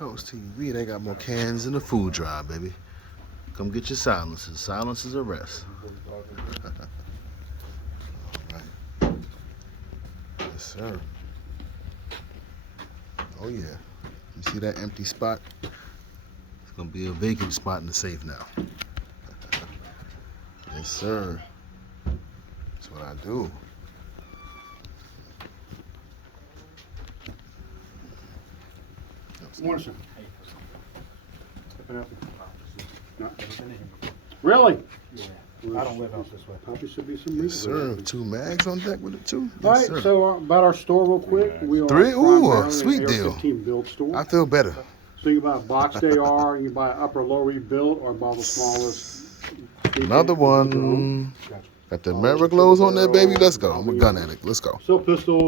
Toast TV, they got more cans in the food drive, baby. Come get your silencers. Silencers arrest. All right. Yes, sir. Oh, yeah. You see that empty spot? It's going to be a vacant spot in the safe now. Yes, sir. That's what I do. Morning, sir. Really? Yeah. I don't live out this way. Probably should be some Yes, sir. 2 mags on deck with it, too? All Yes, right, sir. so about our store real quick. We are 3? Ooh, a primarily sweet an deal. AR-15 build store. I feel better. So you buy a boxed AR, you buy upper lower rebuild, or buy the smallest. Another one. Got the Merrick glows on there, baby. Let's go. I'm a gun addict. Let's go. So pistols.